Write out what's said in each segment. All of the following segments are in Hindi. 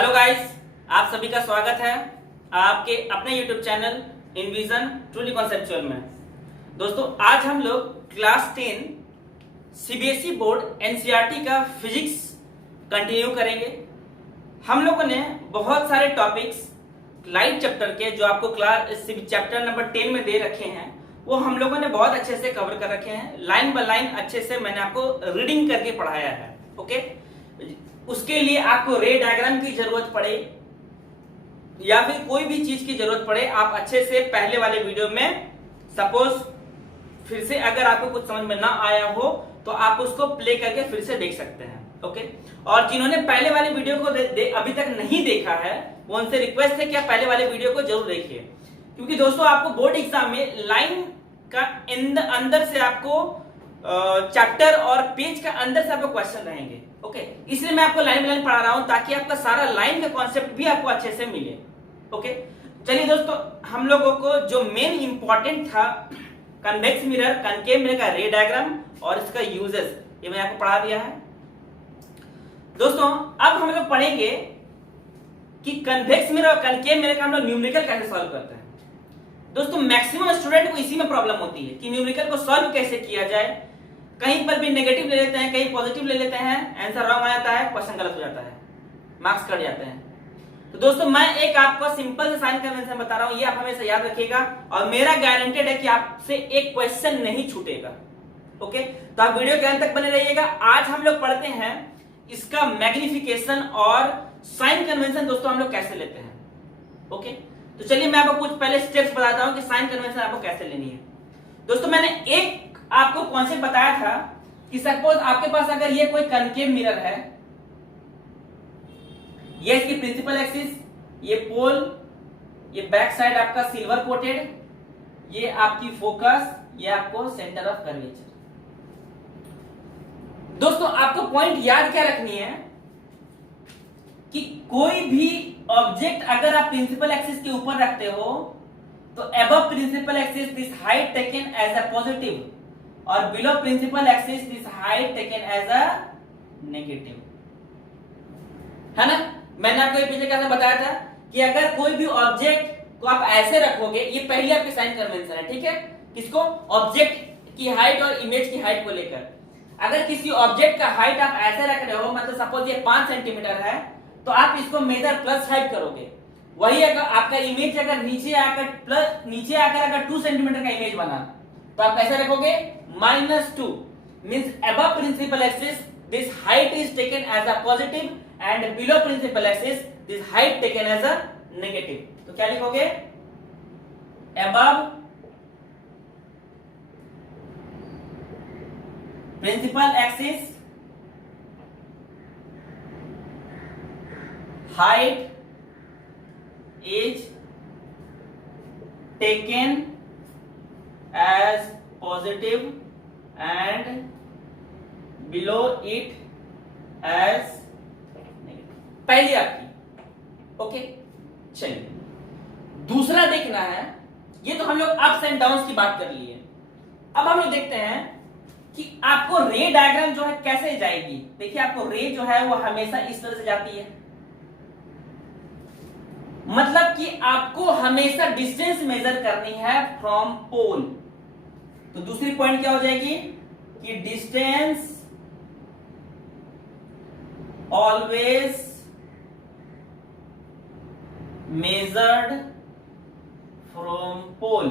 हेलो गाइस, आप सभी का स्वागत है आपके अपने YouTube चैनल इनविजन ट्रूली कॉन्सेप्चुअल में। दोस्तों, आज हम लोग क्लास 10 सीबीएसई बोर्ड एनसीईआरटी का फिजिक्स कंटिन्यू करेंगे। हम लोगों ने बहुत सारे टॉपिक्स लाइव चैप्टर के जो आपको क्लास चैप्टर नंबर 10 में दे रखे हैं वो हम लोगों ने बहुत अच्छे से कवर कर रखे हैं। लाइन बाय लाइन अच्छे से मैंने आपको रीडिंग करके पढ़ाया है। ओके, उसके लिए आपको रे डायग्राम की जरूरत पड़े या फिर कोई भी चीज की जरूरत पड़े, आप अच्छे से पहले वाले वीडियो में सपोज फिर से अगर आपको कुछ समझ में ना आया हो तो आप उसको प्ले करके फिर से देख सकते हैं। ओके, और जिन्होंने पहले वाले वीडियो को अभी तक नहीं देखा है वो उनसे रिक्वेस्ट है कि आप पहले वाले वीडियो को जरूर देखिए, क्योंकि दोस्तों आपको बोर्ड एग्जाम में लाइन का अंदर से आपको चैप्टर और पेज का अंदर से आपको क्वेश्चन रहेंगे। ओके, इसलिए मैं आपको लाइन बाय लाइन पढ़ा रहा हूं ताकि आपका सारा लाइन का कॉन्सेप्ट भी आपको अच्छे से मिले। ओके, चलिए दोस्तों, हम लोगों को जो मेन इंपॉर्टेंट था कन्वेक्स मिरर, कनकेव मिरर का रे डायग्राम और इसका यूजेस, ये मैंने आपको पढ़ा दिया है। दोस्तों, अब हम लोग पढ़ेंगे कि कन्वेक्स मिरर और कनकेव मिरर का हम लोग न्यूमेरिकल कैसे सॉल्व करते हैं। दोस्तों, मैक्सिमम स्टूडेंट को इसी में प्रॉब्लम होती है कि न्यूमेरिकल को सॉल्व कैसे किया जाए। कहीं पर भी नेगेटिव ले लेते हैं, कहीं पॉजिटिव ले लेते हैं, आंसर रॉन्ग आ जाता है, क्वेश्चन गलत हो जाता है, मार्क्स कट जाते हैं। तो दोस्तों, मैं एक आपको सिंपल से साइन कन्वेंशन बता रहा हूं, ये आप हमेशा याद रखिएगा और मेरा गारंटेड है कि आपसे एक क्वेश्चन नहीं छूटेगा। ओके, तो आप वीडियो के अंत तक बने रहिएगा। आज हम लोग पढ़ते हैं इसका मैग्निफिकेशन और साइन कन्वेंशन दोस्तों हम लोग कैसे लेते हैं। ओके, तो चलिए मैं आपको कुछ पहले स्टेप्स बताता हूं कि साइन कन्वेंशन आपको कैसे लेनी है। दोस्तों, मैंने एक आपको कॉन्सेप्ट बताया था कि सपोज आपके पास अगर ये कोई कनकेव मिरर है, ये इसकी प्रिंसिपल एक्सिस, ये पोल, ये बैक साइड आपका सिल्वर कोटेड, ये आपकी फोकस, ये आपको सेंटर ऑफ कर्वेचर। दोस्तों, आपको पॉइंट याद क्या रखनी है कि कोई भी ऑब्जेक्ट अगर आप प्रिंसिपल एक्सिस के ऊपर रखते हो तो above principal axis this height taken as a positive और below principal axis this height taken as a negative, है ना। मैंने आपको ये पिछले क्लास में बताया था कि अगर कोई भी ऑब्जेक्ट को आप ऐसे रखोगे, ये पहले आपकी साइन कन्वेंशन है, ठीक है। किसको? ऑब्जेक्ट की हाइट और इमेज की हाइट को लेकर। अगर किसी ऑब्जेक्ट का हाइट आप ऐसे रख रहे हो, मतलब सपोज ये 5 सेंटीमीटर है, तो आप इसको मेजर +5 करोगे। वही अगर आपका इमेज अगर नीचे आकर अगर 2 सेंटीमीटर का इमेज बना तो आप कैसे रखोगे? -2 means above principal axis this height is taken as a positive and below principal axis this height taken as a negative. तो क्या लिखोगे? Above principal axis height is taken as positive and below it as negative। पहली आपकी। ओके, चलिए दूसरा देखना है। ये तो हम लोग अप्स एंड डाउन्स की बात कर ली है। अब हम लोग देखते हैं कि आपको रे डायग्राम जो है कैसे जाएगी। देखिए, आपको रे जो है वो हमेशा इस तरह से जाती है, मतलब कि आपको हमेशा डिस्टेंस मेजर करनी है फ्रॉम पोल। तो दूसरी पॉइंट क्या हो जाएगी कि distance always measured from pole.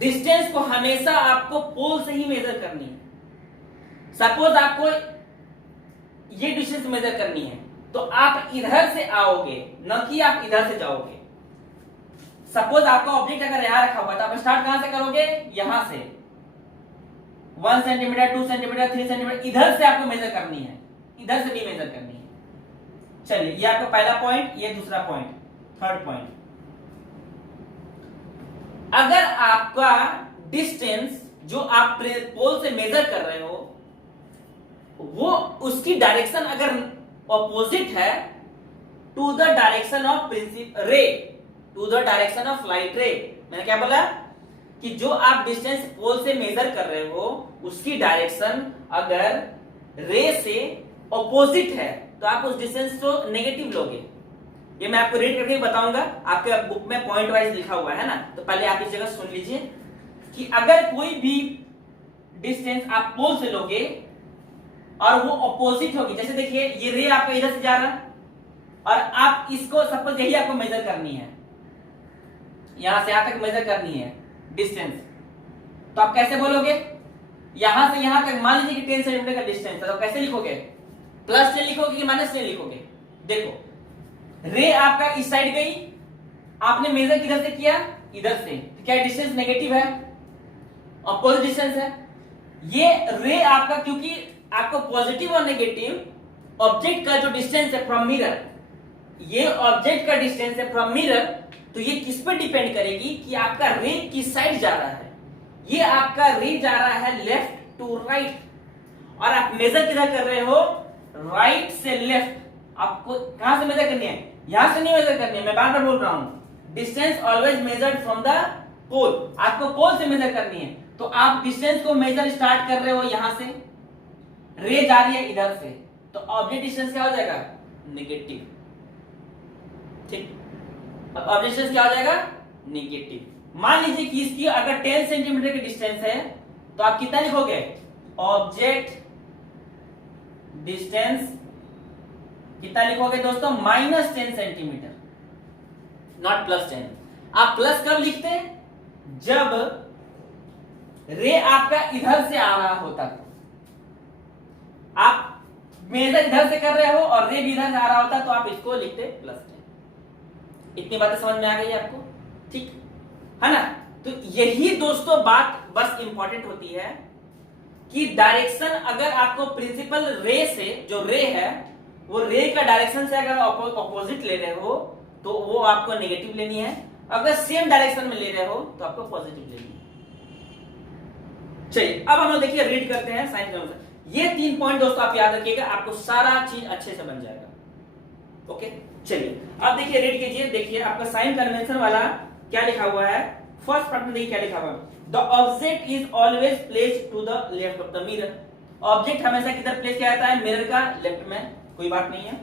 Distance को हमेशा आपको पोल से ही मेजर करनी है। सपोज आपको ये डिस्टेंस मेजर करनी है तो आप इधर से आओगे, न कि आप इधर से जाओगे। सपोज आपका ऑब्जेक्ट अगर यहां रखा हुआ है तो आप स्टार्ट कहां से करोगे? यहां से 1 सेंटीमीटर, 2 सेंटीमीटर, 3 सेंटीमीटर, इधर से आपको मेजर करनी है, इधर से भी मेजर करनी है। चलिए, ये आपका पहला पॉइंट, ये दूसरा पॉइंट, थर्ड पॉइंट। अगर आपका डिस्टेंस जो आप पोल से मेजर कर रहे हो वो उसकी डायरेक्शन अगर ऑपोजिट है to the direction of ray, to the direction of light ray. मैंने क्या बोला कि जो आप डिस्टेंस पोल से मेजर कर रहे हो उसकी डायरेक्शन अगर रे से ऑपोजिट है तो आप उस डिस्टेंस को नेगेटिव लोगे। ये मैं आपको रीड करके बताऊंगा, आपके बुक में पॉइंट वाइज लिखा हुआ है ना। तो पहले आप इस जगह सुन लीजिए कि अगर कोई भी डिस्टेंस आप पोल से लोगे और वो ऑपोजिट होगी, जैसे देखिए ये रे आपका इधर से जा रहा है और आप इसको सपोज यही आपको मेजर करनी है, यहां से यहां तक मेजर करनी है डिस्टेंस, तो आप कैसे बोलोगे? यहां से यहां तक मान लीजिए कि 10 सेंटीमीटर का डिस्टेंस है, तो कैसे लिखोगे? प्लस 10 लिखोगे कि माइनस 10 लिखोगे? देखो रे आपका इस साइड गई, आपने मेजर किधर से किया? इधर से, तो क्या डिस्टेंस नेगेटिव है? अपोजिट डिस्टेंस है। ये रे आपका, क्योंकि आपको पॉजिटिव और नेगेटिव ऑब्जेक्ट का जो डिस्टेंस है फ्रॉम मिरर, ये ऑब्जेक्ट का डिस्टेंस है फ्रॉम मिरर, तो ये किस पर डिपेंड करेगी कि आपका रे किस साइड जा रहा है। ये आपका रे जा रहा है लेफ्ट टू राइट, और आप मेजर किधर कर रहे हो? राइट से लेफ्ट। आपको कहां से मेजर करनी है? यहां से नहीं मेजर करनी है, मैं बार बार बोल रहा हूं, distance always measured from the pole. आपको पोल से मेजर करनी है, तो आप डिस्टेंस को मेजर स्टार्ट कर रहे हो यहां से, रे जा रही है इधर से, तो ऑब्जेक्ट डिस्टेंस क्या हो जाएगा? नेगेटिव। ठीक, अब ऑब्जेक्ट डिस्टेंस क्या हो जाएगा? नेगेटिव। मान लीजिए कि इसकी अगर 10 सेंटीमीटर की डिस्टेंस है, तो आप कितना लिखोगे? ऑब्जेक्ट डिस्टेंस कितना लिखोगे दोस्तों? -10 सेंटीमीटर, नॉट +10। आप प्लस कब लिखते हैं? जब रे आपका इधर से आ रहा होता, आप मेजर इधर से कर रहे हो और रे भी इधर से आ रहा होता, तो आप इसको लिखते +10। इतनी बातें समझ में आ गई आपको? ठीक है ना? तो यही दोस्तों बात बस इंपॉर्टेंट होती है कि डायरेक्शन, अगर आपको प्रिंसिपल रे से, जो रे है वो रे का डायरेक्शन से अगर ऑपोजिट ले रहे हो तो वो आपको नेगेटिव लेनी है, अगर सेम डायरेक्शन में ले रहे हो तो आपको पॉजिटिव लेनी है। चलिए अब हम लोग देखिए रीड करते हैं साइन कन्वेंशन। ये 3 पॉइंट दोस्तों आप याद रखिएगा, आपको सारा चीज अच्छे से बन जाएगा। ओके, चलिए अब देखिए रीड कीजिए। देखिए आपका साइन कन्वेंशन वाला क्या लिखा हुआ है? फर्स्ट पार्ट में देखिए क्या लिखा हुआ है? The object is always placed to the left of the mirror. Object हमेशा किधर प्लेस किया जाता है? मिरर का लेफ्ट में, कोई बात नहीं है।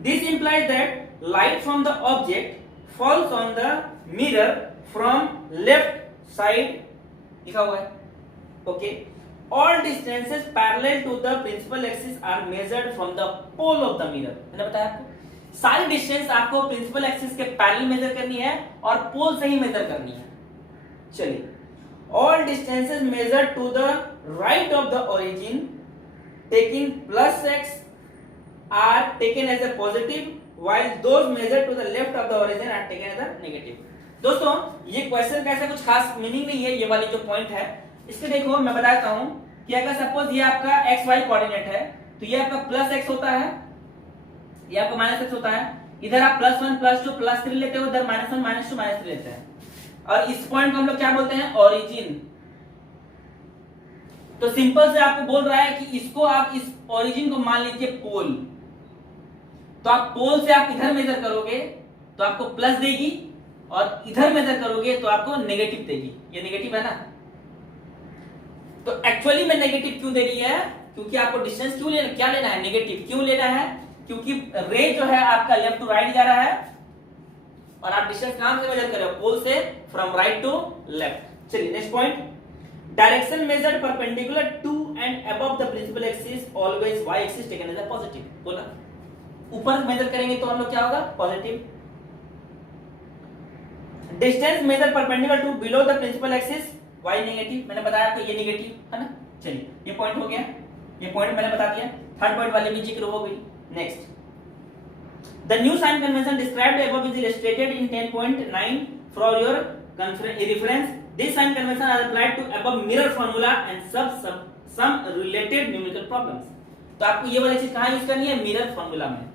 This implies that light from the object falls on the mirror from left side, लिखा हुआ है। Okay, all distances parallel to the principal axis are measured from the pole of the mirror. मैंने बताया आपको सारी डिस्टेंस आपको प्रिंसिपल एक्सिस के पैरेलल मेजर करनी है और पोल से ही मेजर करनी है। चलिए, all distances measured to the right of the origin taking +x are taken as a positive while those measured to the left of the origin are taken as a negative. दोस्तों ये क्वेश्चन का ऐसा कुछ खास मीनिंग नहीं है, ये वाली जो पॉइंट है इसके देखो मैं बताता हूं कि अगर सपोज ये आपका XY कोऑर्डिनेट है, तो ये आपका +x होता है, ये आपका -x होता है। इधर आप +1 +2 +3 लेते हो, उधर -1 -2 -3 लेते हैं, और इस पॉइंट को हम लोग क्या बोलते हैं? ओरिजिन। तो सिंपल से आपको बोल रहा है कि इसको आप इस ओरिजिन को मान लीजिए पोल, तो आप पोल से आप इधर मेजर करोगे तो आपको प्लस देगी, और इधर मेजर करोगे तो आपको नेगेटिव देगी। ये नेगेटिव है ना? तो एक्चुअली में नेगेटिव क्यों दे रही है? क्योंकि आपको डिस्टेंस क्यों लेना, क्या लेना है? नेगेटिव क्यों लेना है? क्योंकि रे जो है आपका लेफ्ट टू राइट जा रहा है, और आप डिस्टेंस कहां से मेजर कर रहे हो? पोल से, फ्रॉम राइट टू लेफ्ट। चलिए next point, direction measured perpendicular to and above the principal axis always y axis taken as a positive. बोला ऊपर मेजर करेंगे तो हम लोग क्या होगा? Positive. Distance measure perpendicular to below the principal axis y negative. मैंने बताया आपको ये नेगेटिव है ना? चलिए ये पॉइंट हो गया, ये पॉइंट मैंने बता दिया। थर्ड पॉइंट वाले भी जिक्र हो गई। Next, the new sign convention described above is illustrated in 10.9 for your reference. This sign convention are applied to above mirror formula and some related numerical problems. तो आपको ये वाली चीज कहां यूज करनी है? मिरर फार्मूला में।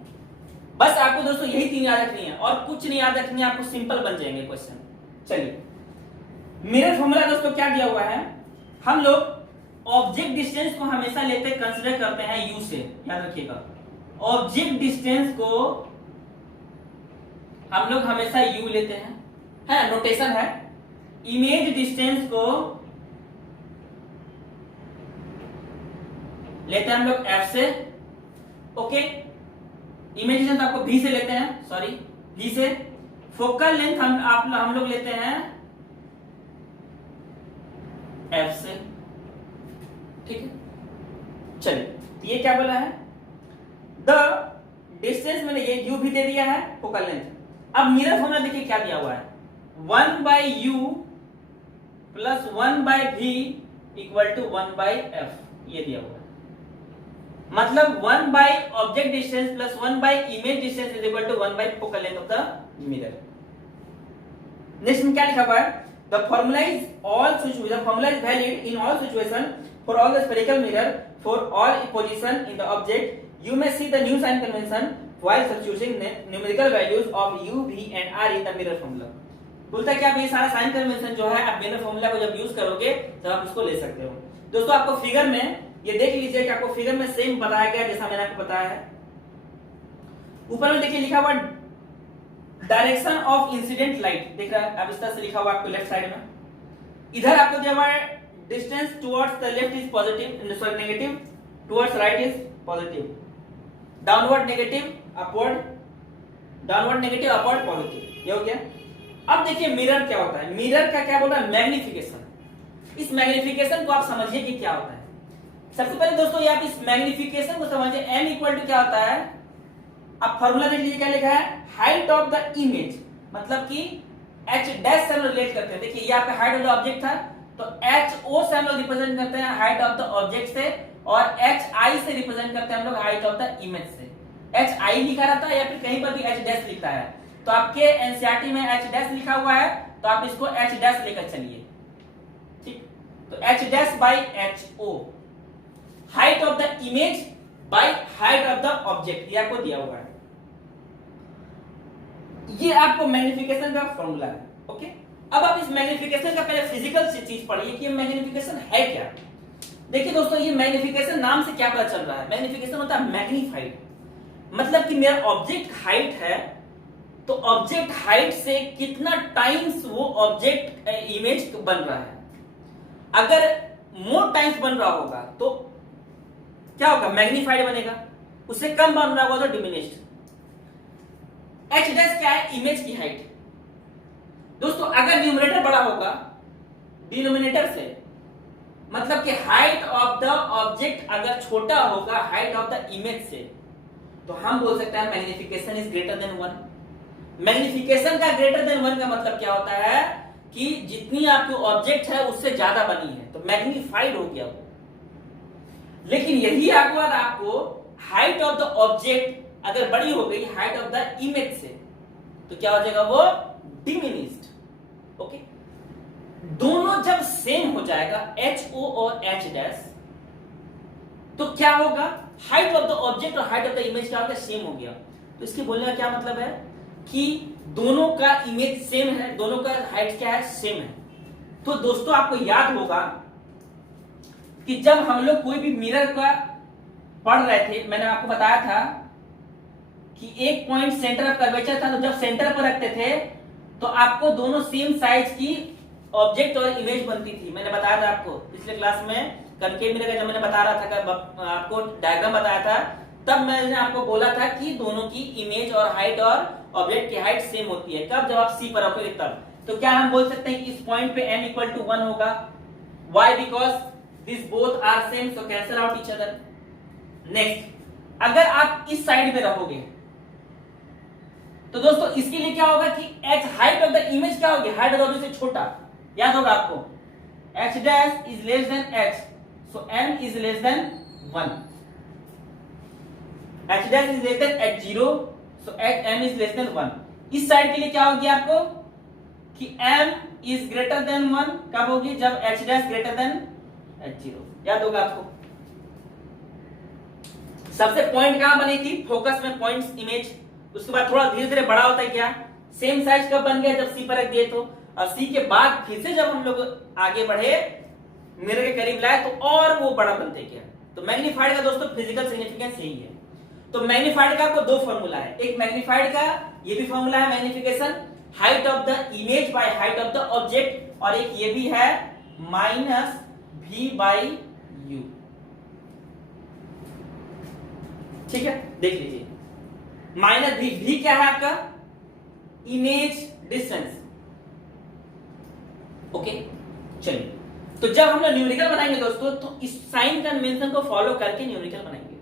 बस आपको दोस्तों यही 3 याद रखनी है और कुछ नहीं याद रखनी है, आपको सिंपल बन जाएंगे क्वेश्चन। चलिए, मिरर फार्मूला दोस्तों क्या दिया हुआ है? हम लोग ऑब्जेक्ट डिस्टेंस को हमेशा लेते कंसीडर करते हैं u से, याद रखिएगा। ऑब्जेक्ट डिस्टेंस को हम लोग हमेशा u लेते हैं, है नोटेशन है। इमेज डिस्टेंस को लेते हैं हम लोग f से, ओके, इमेज डिस्टेंस आपको भी से लेते हैं, सॉरी भी से। फोकल लेंथ हम लोग लेते हैं एफ से, ठीक है। चलिए, ये क्या बोला है, द डिस्टेंस मैंने ये यू भी दे दिया है, फोकल लेंथ। अब मिरर फॉर्मूला देखिए क्या दिया हुआ है, 1/u plus 1/v equal to 1/f, ये दिया हुआ है। मतलब 1 object distance plus 1 image distance is equal to 1 focal length of the mirror. Next में क्या लिखा हुआ है, the formula is valid in all situation for all the spherical mirror for all position in the object. You may see the new sign convention while substituting numerical values of u, v and r in the mirror formula. बोलता है कि आप ये सारा साइन कन्वेंशन जो है आप मिरर फॉर्मूला को जब यूज करोगे तब आप इसको ले सकते हो। दोस्तों आपको फिगर में ये देख लीजिए कि आपको फिगर में सेम बताया गया जैसा मैंने आपको बताया है। ऊपर में देखिए लिखा हुआ डायरेक्शन ऑफ इंसिडेंट लाइट, दिख रहा है, अब इस तरह से लिखा हुआ आपको लेफ्ट साइड में। इधर आपको दिया हुआ है distance towards the left is positive, sorry negative, towards right is positive, downward negative, upward, downward negative, upward positive, ये हो गया। अब देखिए मिरर क्या होता है, मिरर का क्या बोल रहा है, मैग्निफिकेशन। इस मैग्निफिकेशन को आप समझिए कि क्या होता है। सबसे पहले दोस्तों ये आप इस मैग्निफिकेशन को समझिए, m इक्वल टू क्या होता है, आप फॉर्मूला देख लीजिए क्या लिखा है, हाइट ऑफ द इमेज, मतलब कि h डैश से हम रिलेट करते हैं। देखिए ये आपका हाइट ऑफ द ऑब्जेक्ट था, तो h o से हम लोग रिप्रेजेंट करते हैं हाइट ऑफ द ऑब्जेक्ट से, और h i से रिप्रेजेंट करते हैं हम लोग हाइट ऑफ द इमेज से। h i लिखा रहता है या फिर कहीं पर भी h डैश लिखता है, तो आपके एनसीईआरटी में h डैश लिखा हुआ है, तो आप इसको h डैश लेकर चलिए, ठीक। तो h dash by h o, height of the image by height of the object, ये आपको दिया हुआ है। ये आपको मैग्निफिकेशन का फॉर्मूला है, ओके। अब आप इस मैग्निफिकेशन का पहले फिजिकल से चीज पढ़िए कि ये मैग्निफिकेशन है क्या। देखिए दोस्तों ये मैग्निफिकेशन नाम से क्या पता चल रहा है, मैग्निफिकेशन होता है मैग्नीफाइड, मतलब कि मेरा ऑब्जेक्ट हाइट है तो ऑब्जेक्ट हाइट से कितना टाइम्स वो ऑब्जेक्ट इमेज बन रहा है। अगर मोर टाइम्स बन रहा होगा तो क्या होगा, मैग्नीफाइड बनेगा, उससे कम बन रहा होगा तो डिमिनिश्ड। h डैश क्या है, इमेज की हाइट। दोस्तों अगर न्यूमरेटर बड़ा होगा डिनोमिनेटर से, मतलब कि हाइट ऑफ द ऑब्जेक्ट अगर छोटा होगा हाइट ऑफ द इमेज से, तो हम बोल सकते हैं magnification is greater than 1। Magnification का ग्रेटर देन 1 का मतलब क्या होता है कि जितनी आपकी ऑब्जेक्ट है उससे ज्यादा बनी है तो मैग्नीफाइड हो गया वो। लेकिन यही अगर आपको हाइट ऑफ द ऑब्जेक्ट अगर बड़ी हो गई हाइट ऑफ द इमेज से, तो क्या हो जाएगा वो डिमिनिश्ड, ओके। दोनों जब सेम हो जाएगा HO और H डैश, तो क्या होगा, हाइट ऑफ द ऑब्जेक्ट और हाइट ऑफ द इमेज क्या होगा, सेम हो गया। तो इसके बोलने का क्या मतलब है कि दोनों का इमेज सेम है, दोनों का हाइट क्या है, सेम है। तो दोस्तों आपको याद होगा कि जब हम लोग कोई भी मिरर का पढ़ रहे थे, मैंने आपको बताया था कि एक पॉइंट सेंटर ऑफ कर्वेचर था, तो जब सेंटर पर रखते थे तो आपको दोनों सेम साइज की ऑब्जेक्ट और इमेज बनती थी। मैंने बताया था आपको पिछले क्लास में कनकेव मिरर का जब मैंने बता रहा था, आपको डायग्राम बताया था, तब मैंने आपको बोला था कि दोनों की इमेज और हाइट और ऑब्जेक्ट की हाइट सेम होती है। कब, जब आप सी पर रखोगे तब। तो क्या हम बोल सकते हैं कि इस पॉइंट पे m इक्वल टू 1 होगा, why? Because these both are same, so cancel out each other. Next, अगर आप इस साइड में रहोगे तो दोस्तों इसके लिए क्या होगा कि h height of the image क्या होगी, हाइट ऑफ द ऑब्जेक्ट से छोटा, याद होगा आपको, h dash is less than h, so m is less than 1, h dash is less than h0, so m is less than 1। इस साइड के लिए क्या होगी आपको कि m इज ग्रेटर देन 1 कब होगी, जब h dash greater than h0, याद होगा आपको। सबसे पॉइंट कहां बनी थी, फोकस में पॉइंट्स इमेज, उसके बाद थोड़ा धीरे धीरे बड़ा होता है, क्या सेम साइज कब बन गया, जब सी पर रख दिए तो, और सी के बाद फिर से जब हम लोग आगे बढ़े मिरर के करीब लाए तो और वो बड़ा बनते गया। तो मैग्नीफाइड का दोस्तों फिजिकल सिग्निफिकेंस यही है। तो मैग्नीफाइड का आपको दो फॉर्मूला है, एक मैग्नीफाइड का ये भी फॉर्मूला है magnification, height of the image by height of the object, और एक ये भी है माइनस v बाई u। ठीक है, देख लीजिए माइनस भी, भी क्या है आपका इमेज डिस्टेंस। ओके चलिए, तो जब हम लोग न्यूमेरिकल बनाएंगे दोस्तों तो इस साइन कन्वेंशन को फॉलो करके न्यूमेरिकल बनाएंगे,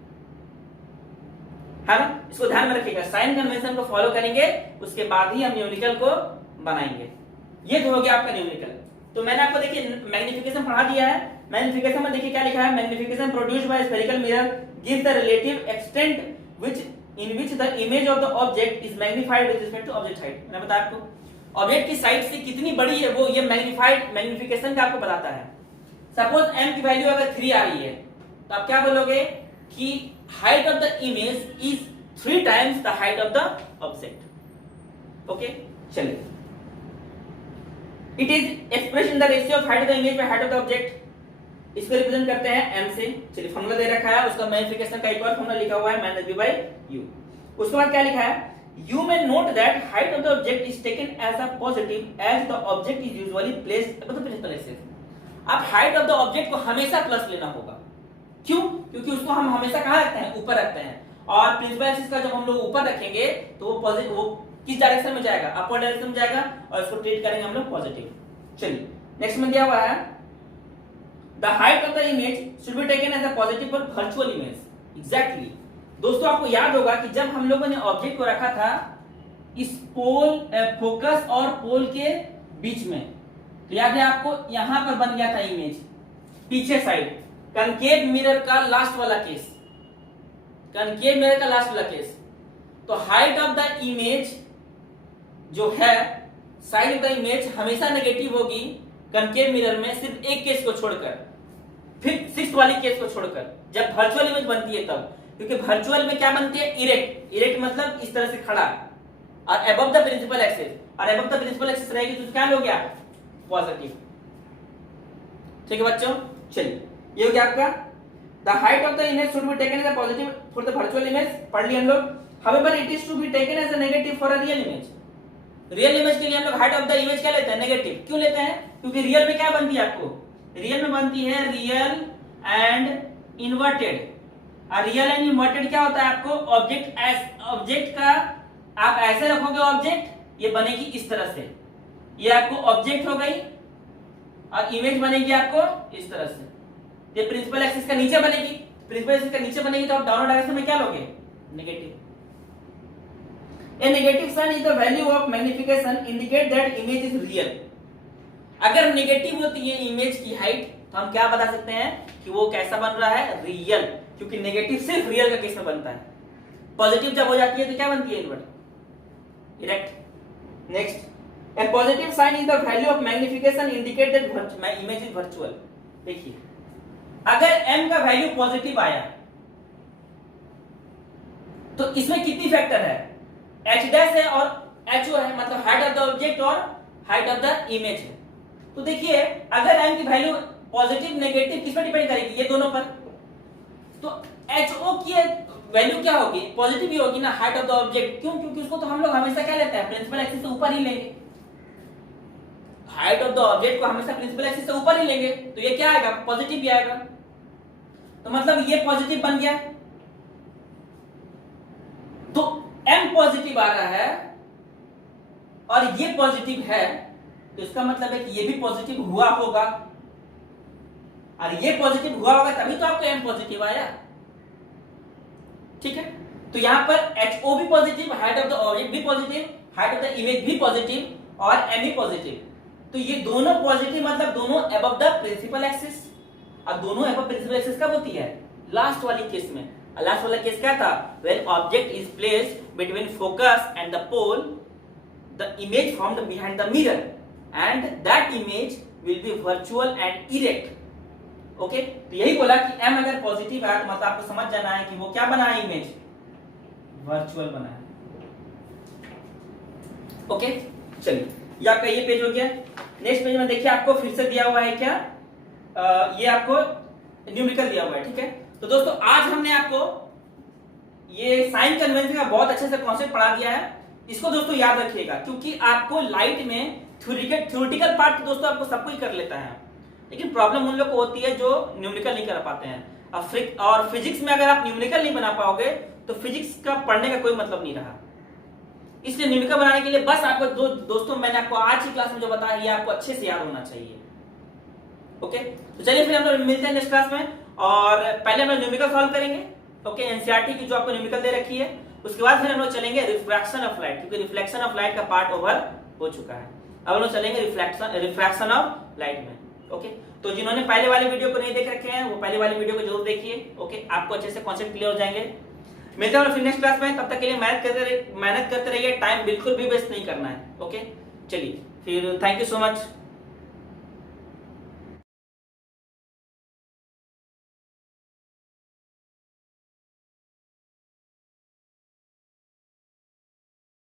है ना, इसको ध्यान में रखिएगा, साइन कन्वेंशन को फॉलो करेंगे उसके बाद ही हम न्यूमेरिकल को बनाएंगे। ये तो हो गया आपका न्यूमेरिकल। तो मैंने आपको देखिए मैग्निफिकेशन पढ़ा दिया है। मैग्निफिकेशन में देखिए क्या लिखा है, magnification produced by spherical mirror gives the relative extent which in which the image of the object is magnified with respect to object height. मैंने बताया आपको ऑब्जेक्ट की साइड से कितनी बड़ी है वो ये मैग्निफिकेशन का आपको बताता है। सपोज m की वैल्यू अगर 3 आ रही है तो आप क्या बोलोगे कि height of the image is 3 times the height of the object. Okay चलिए, it is express in the ratio of height of the image by height of the object. इसको रिप्रेजेंट करते हैं m से। चलिए फॉर्मूला दे रखा है, उसका मैग्निफिकेशन का एक और फॉर्मूला लिखा हुआ है माइनस b बाय u। उसके बाद क्या लिखा है, you may note that height of the object is taken as a positive as the object is usually placed above the principal axis। अब हाइट ऑफ द ऑब्जेक्ट को हमेशा प्लस लेना होगा। क्यों? क्योंकि उसको हम हमेशा कहां रखते हैं, ऊपर रखते हैं, और प्रिंसिपल एक्सिस का जब हम लोग ऊपर रखेंगे तो वो पॉजिटिव, वो किस डायरेक्शन में जाएगा, अपर डायरेक्शन में जाएगा, और इसको ट्रीट करेंगे हम लोग पॉजिटिव। चलिए नेक्स्ट में दिया हुआ है the height of the image should be taken as a positive for virtual image. Exactly दोस्तों, आपको याद होगा कि जब हम लोगों ने ऑब्जेक्ट को रखा था इस पोल फोकस और पोल के बीच में, तो याद है आपको यहां पर बन गया था इमेज पीछे साइड, कनकेव मिरर का लास्ट वाला केस, कनकेव मिरर का लास्ट वाला केस। तो हाइट ऑफ द इमेज जो है, साइड ऑफ द इमेज हमेशा नेगेटिव होगी कनकेव मिरर में, सिर्फ एक केस को छोड़कर, फिर 6th वाली केस को छोड़कर, जब वर्चुअल इमेज बनती है तब। क्योंकि वर्चुअल में क्या बनती है, इरेक्ट, इरेक्ट मतलब इस तरह से खड़ा, और अबव द प्रिंसिपल एक्सिस, और अबव द प्रिंसिपल एक्सिस रहेगी तो क्या हो गया, पॉजिटिव। ठीक है बच्चों, चलिए ये हो गया आपका the height of the image should be taken as a positive for the virtual image, पढ़ लिया हम लोग। However it is to be taken as a negative for a real image. Real image के लिए हम लोग हाइट ऑफ द इमेज क्या लेते हैं, नेगेटिव। क्यों लेते हैं, क्योंकि रियल में क्या बनती है आपको, रियल में बनती है रियल एंड इन्वर्टेड। और रियल एंड इन्वर्टेड क्या होता है आपको, ऑब्जेक्ट का आप ऐसे रखोगे ऑब्जेक्ट, ये बनेगी इस तरह से, ये आपको ऑब्जेक्ट हो गई, और इमेज बनेगी आपको इस तरह से। ये प्रिंसिपल एक्सिस का नीचे बनेगी, प्रिंसिपल एक्सिस का नीचे बनेगी तो आप डाउनवर्ड डायरेक्शन में क्या लोगे, negative. A negative sign is the value of magnification indicate that image is real. अगर नेगेटिव होती है इमेज की हाइट तो हम क्या बता सकते हैं कि वो कैसा बन रहा है, रियल, क्योंकि नेगेटिव सिर्फ रियल का केस में बनता है। पॉजिटिव जब हो जाती है तो क्या बनती है, invert, erect. Next, a positive sign is the value of magnification indicate that image is virtual. देखिए अगर m का वैल्यू पॉजिटिव आया तो इसमें कितनी फैक्टर है, h डैश है और h o है, मतलब हाइट ऑफ द ऑब्जेक्ट और हाइट ऑफ द इमेज है। तो देखिए अगर m की वैल्यू पॉजिटिव नेगेटिव किस पर डिपेंड करेगी, ये दोनों पर। तो HO की वैल्यू क्या होगी, पॉजिटिव ही होगी ना, हाइट ऑफ द ऑब्जेक्ट। क्यों, क्योंकि उसको तो हम लोग हमेशा क्या लेते हैं, प्रिंसिपल एक्सिस से ऊपर ही लेंगे। हाइट ऑफ द ऑब्जेक्ट को हमेशा प्रिंसिपल एक्सिस से ऊपर ही लेंगे, तो ये क्या आएगा, पॉजिटिव ही आएगा। तो मतलब ये पॉजिटिव बन गया, तो m पॉजिटिव आ रहा है और ये पॉजिटिव है, तो इसका मतलब है कि ये भी पॉजिटिव हुआ होगा, और ये पॉजिटिव हुआ होगा तभी तो आपको m पॉजिटिव आया। ठीक है, तो यहां पर HO भी positive, height of the object भी positive, height of the image भी पॉजिटिव, और m भी पॉजिटिव। तो ये दोनों पॉजिटिव मतलब दोनों अबव द प्रिंसिपल एक्सिस, और दोनों अबव प्रिंसिपल एक्सिस कब होती है, लास्ट वाली केस में। लास्ट वाला केस क्या था, when object is placed between focus and the pole, the image from the behind the mirror, and that image will be virtual and erect. Okay, तो यही बोला कि m अगर पॉजिटिव है तो मतलब आपको समझ जाना है कि वो क्या बना है, इमेज वर्चुअल बना है। ओके चलिए, ये आपका ये पेज हो गया। नेक्स्ट पेज में देखिए आपको फिर से दिया हुआ है क्या, ये आपको न्यूमेरिकल दिया हुआ है। ठीक है, तो दोस्तों आज हमने आपको ये साइन कन्वेंशन का बहुत अच्छे से कॉन्सेप्ट पढ़ा दिया है। इसको दोस्तों याद रखिएगा, क्योंकि आपको लाइट में थ्योरेटिकल पार्ट दोस्तों आपको सब कोई कर लेता है, लेकिन प्रॉब्लम उन लोग को होती है जो न्यूमेरिकल नहीं कर पाते हैं। और फिजिक्स में अगर आप न्यूमेरिकल नहीं बना पाओगे तो फिजिक्स का पढ़ने का कोई मतलब नहीं रहा। इसलिए न्यूमेरिकल बनाने के लिए बस आपको दोस्तों मैंने आपको आज की क्लास में जो बताया ये आपको अच्छे से याद होना चाहिए। ओके, तो चलिए फिर हम लोग मिलते हैं नेक्स्ट क्लास में, और पहले हम लोग न्यूमेरिकल सॉल्व करेंगे। ओके, एनसीईआरटी की जो आपको न्यूमेरिकल दे रखी है, उसके बाद फिर हम लोग चलेंगे रिफ्रैक्शन ऑफ लाइट, क्योंकि रिफ्लेक्शन ऑफ लाइट का पार्ट ओवर हो चुका है। अब हम लोग चलेंगे रिफ्रैक्शन ऑफ लाइट में। ओके, तो जिन्होंने पहले वाले वीडियो को नहीं देख रखे हैं वो पहले वाले वीडियो को जरूर देखिए। ओके, आपको अच्छे से कॉन्सेप्ट क्लियर हो जाएंगे। मिलते हैं फिर नेक्स्ट क्लास में, तब तक के लिए मेहनत करते रहिए, टाइम बिल्कुल भी वेस्ट नहीं करना है। ओके, चलिए फिर, थैंक यू सो मच।